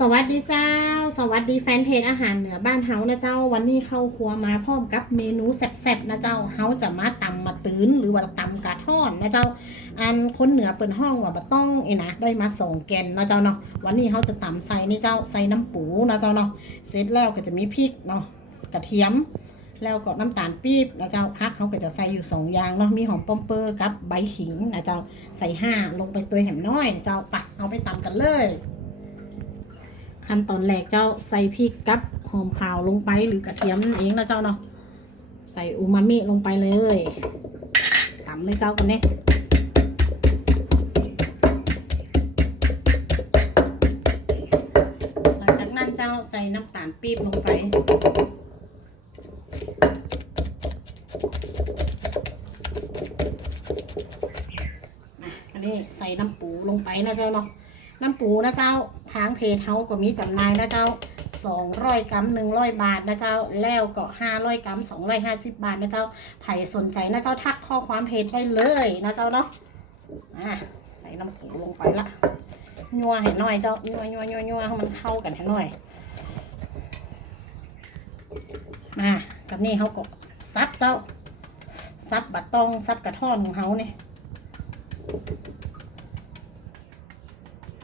สวัสดีเจ้า สวัสดีแฟนเพจอาหารเหนือบ้านเฮานะเจ้า วันนี้เข้าครัวมาพร้อมกับเมนูแซ่บๆนะเจ้าเฮาจะมาตำมาตื้นหรือว่าตำกาท่อนนะเจ้า อันคนเหนือเปิดห้องว่าบะต้องเอยนะได้มาส่งแกนนะเจ้าเนาะวันนี้เฮาจะตำใส่นี่เจ้าใส่น้ำปูนะเจ้าเนาะเสร็จแล้วก็จะมีพริกเนาะกระเทียม แล้วก็น้ำตาลปี๊บนะเจ้าพักเขาก็จะใส่อยู่สองอย่างเนาะมีหอมป้อมเปอร์กับใบขิงนะเจ้าใส่ห้าลงไปตัวแหมน้อยเจ้าปะเอาไปตำกันเลย ขั้นตอนแรกเจ้าใส่พริกกับหอมขาวลงไปหรือกระเทียมนั่นเองนะเจ้าเนาะใส่อูมามิลงไปเลยตำเลยเจ้ากันเนี่ยหลังจากนั้นเจ้าใส่น้ำตาลปี๊บลงไปอันนี้ใส่น้ำปูลงไปนะเจ้าเนาะ น้ำปูนะเจ้าทางเพจเฮาก็มีจำหน่ายนะเจ้าสองร้อยกรัมหนึ่งร้อยบาทนะเจ้า แล้วก็ห้าร้อยกรัมสองร้อยห้าสิบบาทนะเจ้าใครสนใจนะเจ้าทักข้อความเพจได้เลยนะเจ้าเนาะอะใส่น้ำปูลงไปละนัวให้หน่อยเจ้านัวนัวนัวนัวให้มันเข้ากันให้หน่อยมากับนี่เขาก็ซับเจ้าซับบัตตองซับกระท่อนของเขาเนี่ย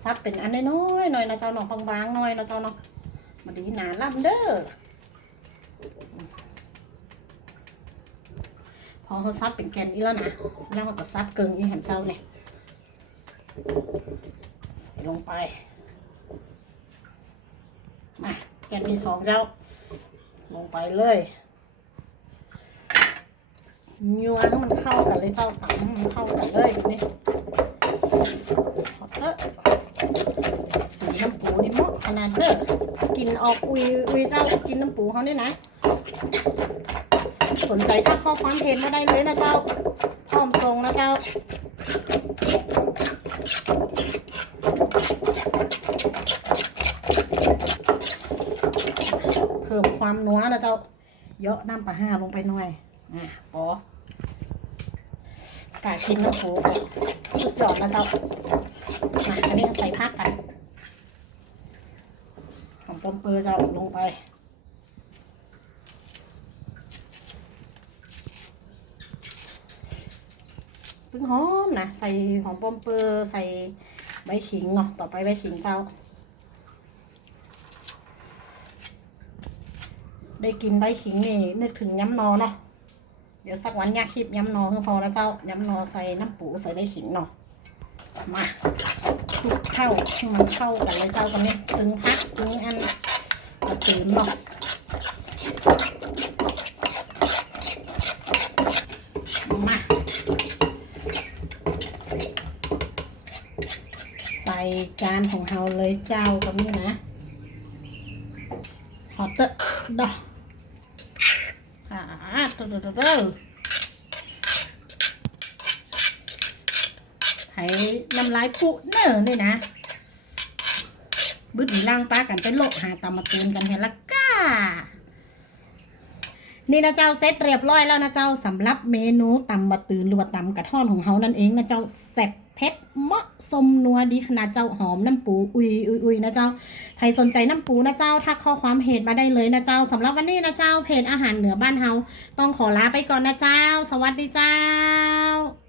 ซับเป็นอันน้อยๆหน่อยนะเจ้าเนาะบางๆหน่อยนะเจ้าเนาะมาดีหนาล่ำเด้อพอเขาซับเป็นแกนนี้แล้วนะแล้วเขาก็ซับเกิงอีแหมเจ้าเนี่ยใส่ลงไป มาแกนที่สองเจ้า ลงไปเลยยัวให้มันเข้ากันเลยเจ้าตังให้มันเข้ากันเลยนี่เอเถอะ นาะขนาดเด้อกินออกอุยอุยเจ้ากินน้ำปูเขาเนี่ยนะ สนใจทักข้อความเพจมาได้เลยนะเจ้าพร้อมส่งนะเจ้าเพิ่มความนัวนะเจ้าเยอะน้ำปลาห้าลงไปหน่อยอะปอกากินน้ำปูสุดยอดนะเจ้ามาอันนี้ใส่ผักกัน ปมเปอร์จะลงไปพิ่งหอมนะ ใส่หอมปมเปอร์ใส่ใบขิงเนาะต่อไปใบขิงเจ้า ได้กินใบขิงนี่นึกถึงย้ำนอเนาะเดี๋ยวสักวันยากคลิปย้ำนอคือพอแล้วเจ้าย้ำนอใส่น้ำปูใส่ใบขิงเนาะ มาคลุกเข้าให้มันเข้ากันเลยเจ้ากันนี้ถึงพักถึงอันกระตืนเนาะมาใส่จานของเราเลยเจ้ากันนี้นะฮอตเตอร์ดอกอ่าเด้อเด้อเด้อ ให้น้ำลายปุเนอนี่นะ บึดหนีล่างป้ากันเป็นโลกหาตำมาตูนกันเห็นละก้า นี่นะเจ้าเซตเรียบร้อยแล้วนะเจ้าสำหรับเมนูตำบะตืนหรือว่าตำกระท่อนของเขานั่นเองนะเจ้าแซ่บเผ็ดเหมาะสมนัวดีขนาดเจ้าหอมน้ำปูอุยอุยอุยนะเจ้าใครสนใจน้ำปูนะเจ้าทักข้อความเพจมาได้เลยนะเจ้าสำหรับวันนี้นะเจ้าเพจอาหารเหนือบ้านเฮาต้องขอลาไปก่อนนะเจ้า สวัสดีเจ้า